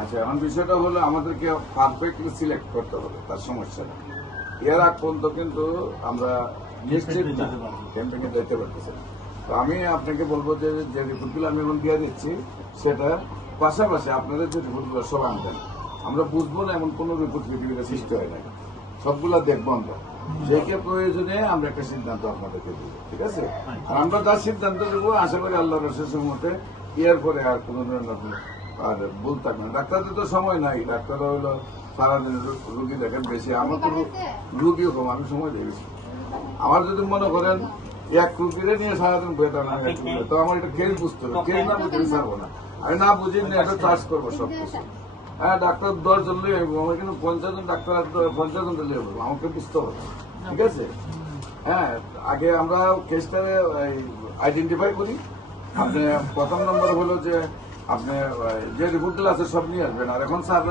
আচ্ছা, এখন বিষয়টা হলো আমাদেরকে পারফেক্টলি সিলেক্ট করতে হবে, তার সমস্যা না। এর আগ পর্যন্ত কিন্তু আমরা নিশ্চিত না ক্যাম্পেইনে যেতে পারতেছি না। তো আমি আপনাকে বলবো যে যে রিপোর্টগুলো আমি এখন দিয়ে দিচ্ছি, সেটা পাশাপাশি আপনাদের যে রিপোর্টগুলো সব আনবেন। আমরা বুঝবো না এমন কোনো রিপোর্ট পৃথিবীতে সৃষ্টি হয় না, সবগুলা দেখবো আমরা। যেকে প্রয়োজনে আমরা একটা সিদ্ধান্ত আপনাদেরকে দেবো, ঠিক আছে? আর আমরা তার সিদ্ধান্ত দেবো, আশা করি আল্লাহর রসের মতে এর পরে আর কোনো ধরনের আর ভুল থাকবে না। ডাক্তারদের তো সময় নাই, ডাক্তাররা হইলো সারাদিন রুগী দেখেন বেশি, আমার তো রুগীও কম, আমি সময় দিয়ে বেশি। আমার যদি মনে করেন এক রুগীরে নিয়ে সারাদিন বয়ে থাকলাম, তো আমার এটা কেস বুঝতে হবে, কেস না বুঝে আমি ছাড়বো না। আমি না বুঝি না এটা চার্জ করবো সব কিছু। হ্যাঁ, ডাক্তার 10 জন লিয়ে আমি কিন্তু 50 জন ডাক্তার 50 জন লিয়ে বলবো, আমাকে বুঝতে হবে, ঠিক আছে? হ্যাঁ, আগে আমরা কেসটা আইডেন্টিফাই করি। আপনি প্রথম নম্বর হলো যে আপনি যে রিপোর্টগুলো আছে সব নিয়ে আসবেন। আর এখন স্যার